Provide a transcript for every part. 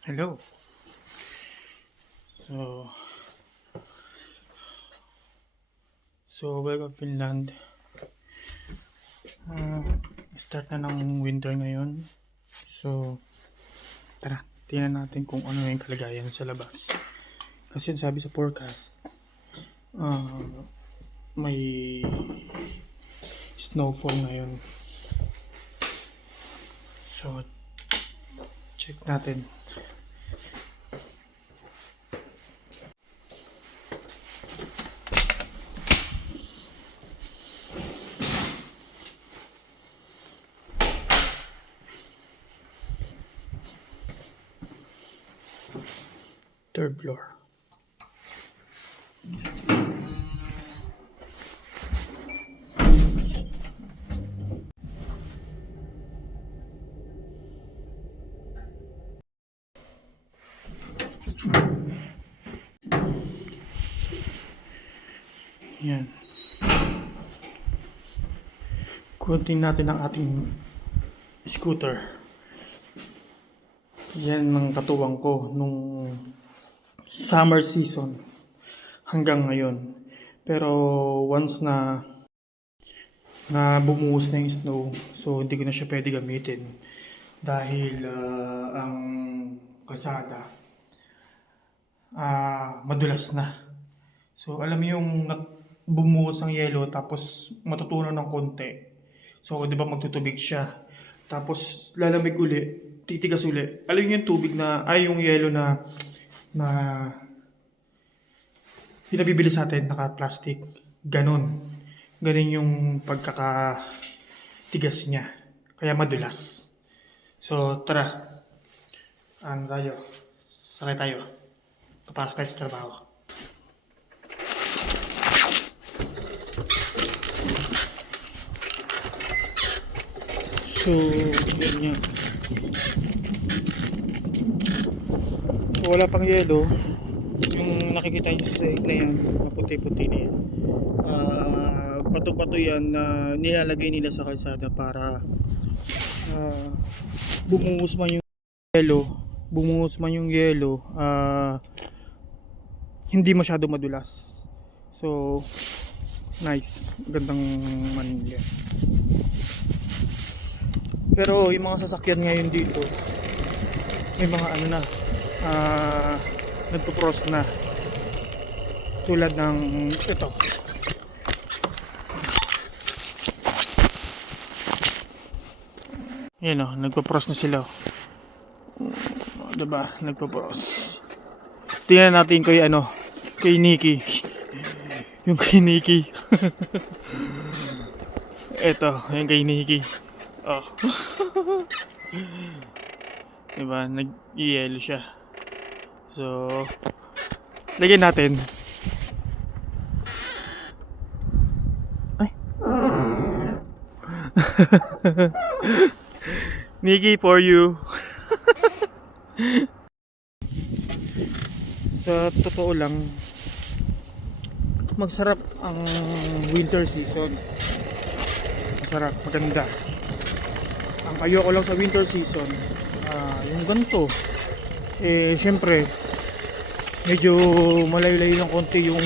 Hello. So, welcome Finland. Uh, Start na ng winter ngayon. So, tara, tingnan natin kung ano yung kalagayan sa labas. Kasi sabi sa forecast, uh, may snowfall ngayon. So, check natin. Third floor. Yan. Kunin natin ang ating scooter. Yan ang katuwang ko nung summer season hanggang ngayon. Pero once na bumuhos na yung snow, so hindi ko na siya pwede gamitin dahil ang kalsada madulas na. So alam mo yung bumuhos ang yelo tapos matutunaw ng konti. So 'di ba magtutubig siya. Tapos lalamig uli, titigas uli. Alam niyo yung tubig na yung yelo na pinabibili sa atin naka-plastic. Ganon. Ganon yung pagkakatigas niya. Kaya madulas. So tara. Ano tayo? Sakay tayo. Papasok tayo sa trabaho. So, yan nga. So, wala pang yelo. Yung nakikita nyo sa sahig na yan, maputi-puti na yan. Pato-pato yan na nilalagay nila sa kalsada para bumuhos man yung yelo, hindi masyado madulas. So, nice. Gandang Manila. Pero yung mga sasakyan ngayon dito, may mga ano na, nagpo-cross na. Tulad ng ito. Yan o, nagpo-cross na sila. Diba? Nagpo-cross. Tingnan natin kay Nikki. Yung kay Nikki. Ito, yung kay Nikki. Oh. Diba? Nag-yellow siya. So, lagyan natin. Ay. Nikki, for you. Sa totoo lang, magsarap ang winter season. Masarap, maganda. Ang ayoko lang sa winter season, yung ganito. Siyempre, medyo malayo-layo ng konti yung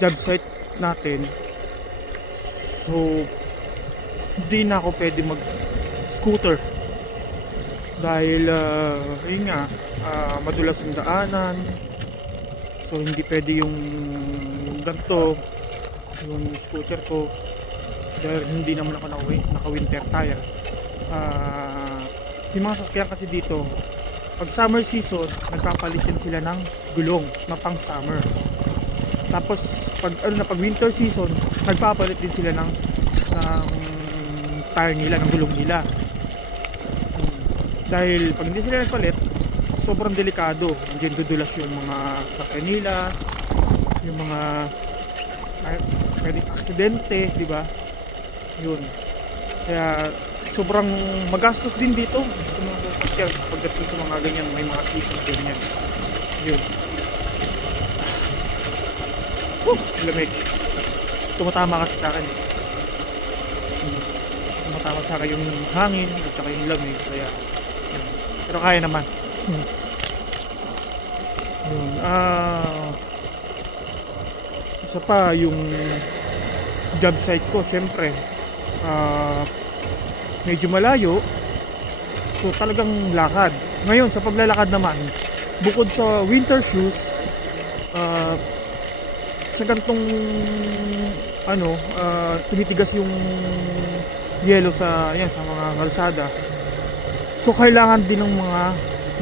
job site natin. So, hindi na ako pwede mag-scooter. Dahil, yun nga, madulas ang daanan. So, hindi pwede yung ganito, yung scooter ko. Dahil hindi naman ako naka-winter tire. Yung mga sasakyan kasi dito, pag summer season, nagpapalit din sila ng gulong na pang summer. Tapos pag winter season, nagpapalit din sila ng tire nila, ng gulong nila. Dahil pag hindi sila nagpalit, sobrang delikado. Nandiyan dudulas yung mga sasakyan nila, yung mga pwedeng aksidente, di ba? Yun. Kaya sobrang magastos din dito sa mga sasakyan pagdating sa mga ganyan, may mga season ganyan. Yun. Lamig. Tumatama kasi sa akin. Tumatama sa akin yung hangin at saka yung lamig. Kaya yun. Pero kaya naman. Yun. Isa pa yung job site ko, syempre medyo malayo, so talagang lakad. Ngayon sa paglalakad naman, bukod sa winter shoes, sa gantong tumitigas yung yelo sa mga kalsada, so kailangan din ng mga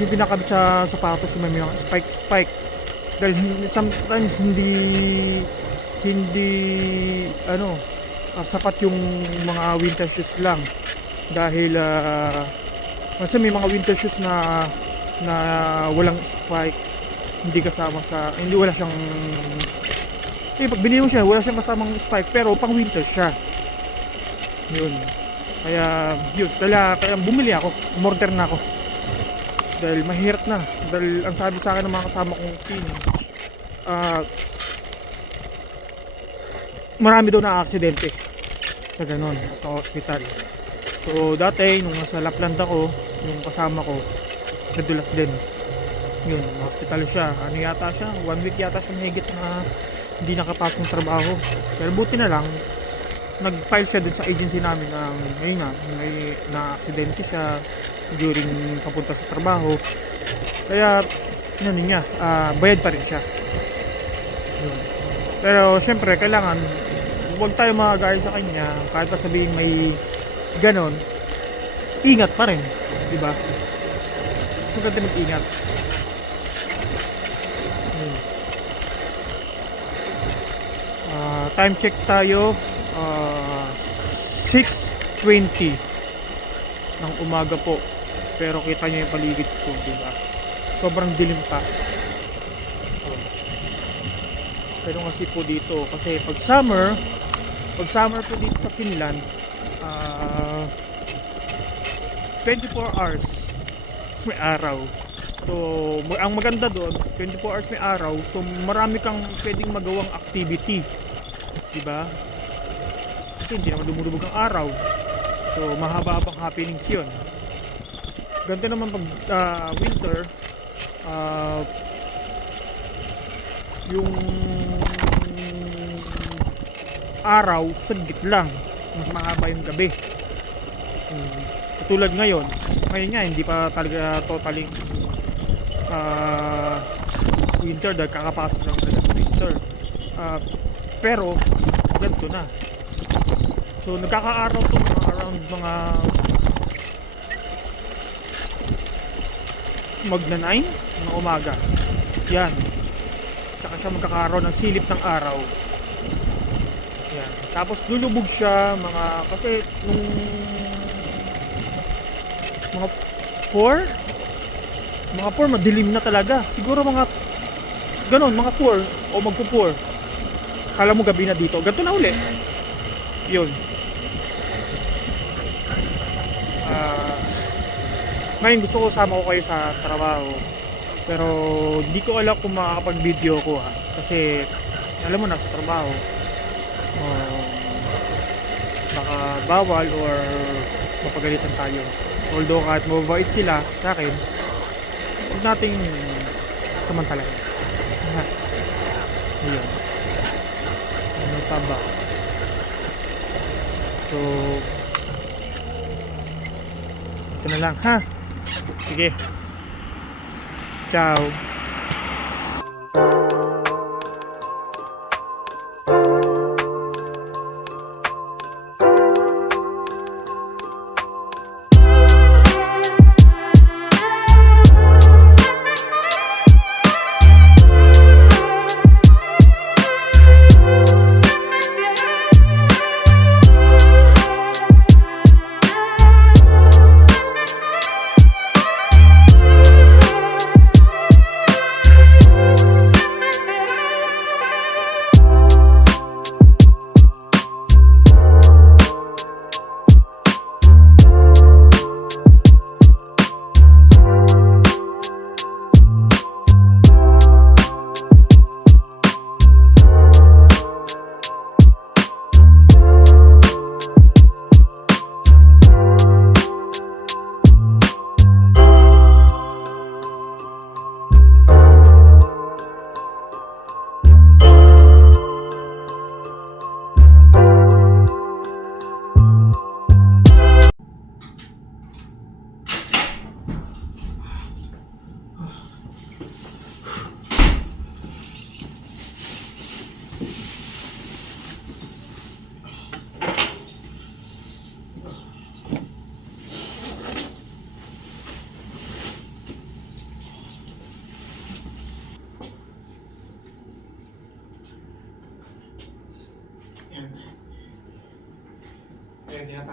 yung pinakabit sa sapatos, may mga spike dahil sometimes hindi sapat yung mga winter shoes lang, dahil kasi may mga winter shoes na walang spike, hindi wala siyang pag binili mo siya wala siyang kasamang spike, pero pang winter siya. Yun, kaya bumili ako, umorder na ako dahil mahirap na, dahil ang sabi sa akin ng mga kasama kong team, marami daw na aksidente sa ganon sa hospital. So dati nung nasa Lapland ako, yung kasama ko nadulas din. Yun, hospital siya, yata siya, 1 week yata siya mahigit na hindi nakapasok ng trabaho. Pero buti na lang nag-file siya dun sa agency namin na may na-aksidente siya during papunta sa trabaho, kaya bayad pa rin siya. Yun. Pero syempre kailangan huwag tayo magagaya sa kanya, kahit pa sabihin may ganon, ingat pa rin, diba? Maganda mag-ingat. Time check tayo, 6:20 ng umaga po, pero kita nyo yung paligid ko, diba? Sobrang dilim pa. Pero kasi po dito, kasi pag summer po dito sa Finland, 24 hours may araw. So ang maganda doon, 24 hours may araw, so marami kang pwedeng magawang activity, diba? Kasi hindi naman dumudubog ang araw, so mahaba-habang happenings yun. Ganito naman pag winter, yung araw saglit lang, mas mahaba yung gabi. Katulad ngayon nga hindi pa talaga totally winter, dahil kakapasok lang talaga ng winter, pero ganito na. So nagkakaaraw to around mga magna 9 ng umaga yan, saka siya magkakaroon ng silip ng araw. Yan. Tapos lulubog siya kasi nung mga 4 madilim na talaga. Siguro mga 4 o magpo-4. Kala mo gabi na dito. Ganito na uli. Yun. Ngayon gusto ko sama ko kayo sa trabaho. Pero hindi ko alam kung makakapag-video ko kasi alam mo na sa trabaho, baka bawal or mapagalitan tayo. Although kahit mababait sila sa akin, huwag nating samantalahin. Ayan. Ano pa ba? So ito na lang ha. Sige. Ciao.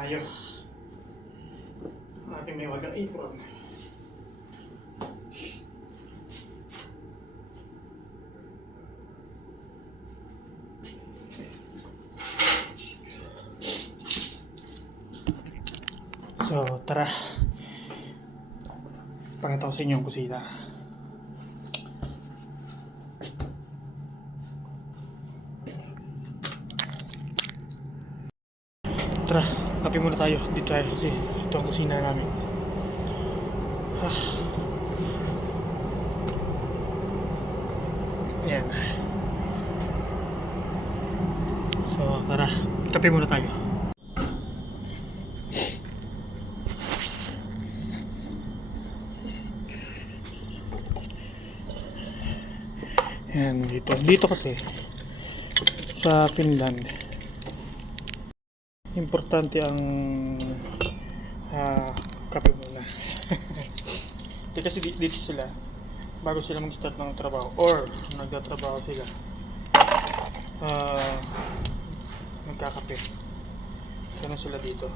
tayo. Ang ating may wagang apron. So, tara. Pakita ko sa inyo ang kusina. Tara, kape muna tayo. Dito tayo kasi ito ang kusina namin. Ayan. So, tara. Kape muna tayo. Ayan, dito. Dito kasi sa Finland importante ang kape muna. Kasi dito sila bago sila mag-start ng trabaho or nagtatrabaho sila nagkakape. Ganun sila dito.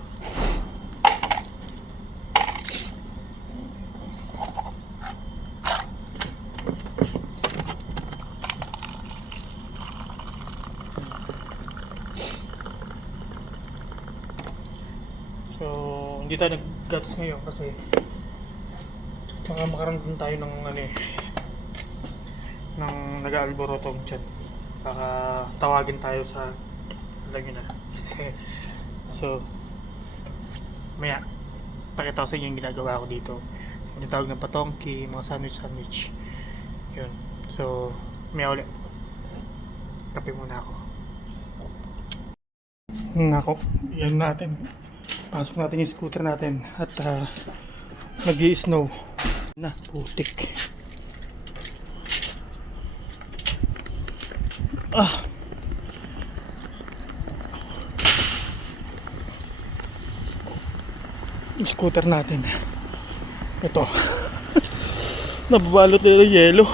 So, hindi tayo nag-gatos ngayon kasi makaramdam tayo ng ng nag-aalborotong chat. Baka tawagin tayo sa alam nyo na. So, maya pakita ko sa inyo yung ginagawa ko dito. Yung tawag ng patongki, mga sandwich. Yun. So, maya ulit. Kape muna ako. Nako, yan natin. Pasok natin yung scooter natin at nag-i-snow na putik. Yung scooter natin ito nababalot nila ng yelo.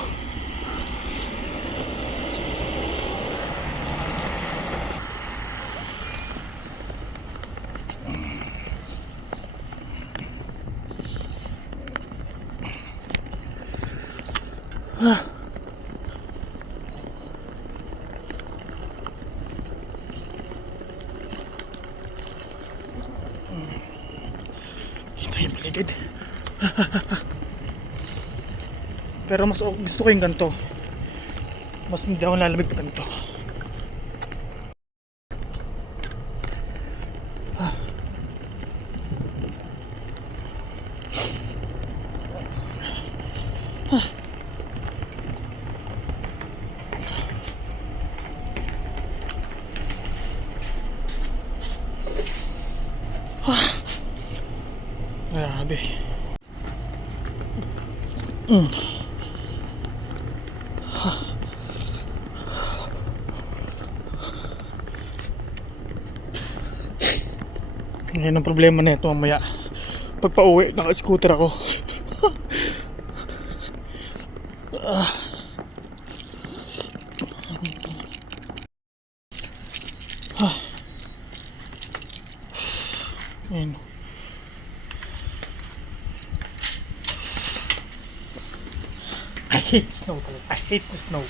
Ito yung paligid. Pero mas gusto ko yung ganito. Mas hindi ako lalamig pa ganito. Grabe. Ngayon ang problema na ito mamaya. Pag pauwi, naka-scooter ako. Ayun. I hate snow talaga. I hate the snow.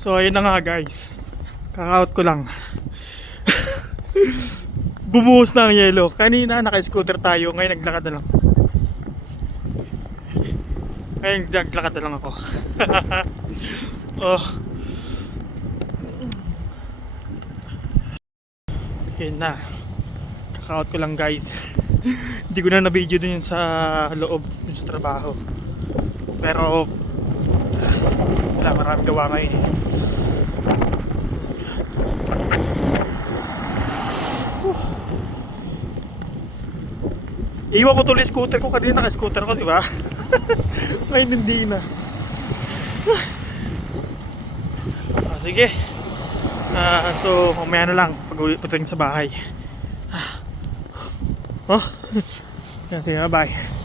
So ayun na nga guys. Kaka-out ko lang. Bumuhos na ang yelo. Kanina naka-scooter tayo, ngayon naglakad na lang. Ngayon naglakad na lang ako. Oh. Yun na. Kaka-out ko lang guys. Hindi ko na na-video dun yun sa loob, yun sa trabaho. Pero wala, maraming gawa ngayon eh. Iwan ko tuloy scooter ko, kanina naka-scooter ko, di ba? Ngayon hindi na. Sige. So, mamaya na lang pag-uwi pa sa bahay. Oh. Sige, bye.